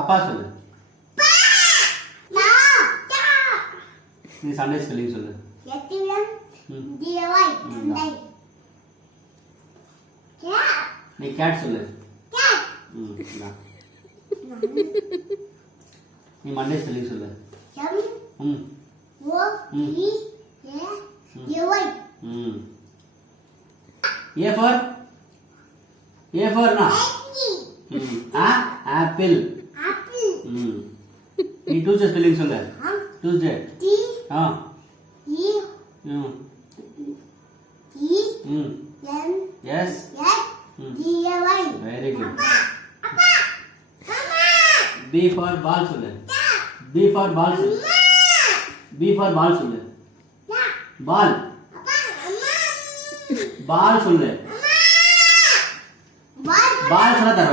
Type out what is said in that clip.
அப்பா சொல்லு. நீ சண்டே ஸ்பெல்லிங் சொல்லு. நீ கேட் சொல்லு. நீ மண்டே ஸ்பெல்லிங் சொல்லு. A for na. Apple. நீ Tuesday ஸ்பெல்லிங் சொல்லு. Tuesday. Yes. Very good. B for ball சொல்லு. B for ball சொல்லு. B for ball சொல்லு. Ball. Ball சொல்லு. Ball சொன்னா தர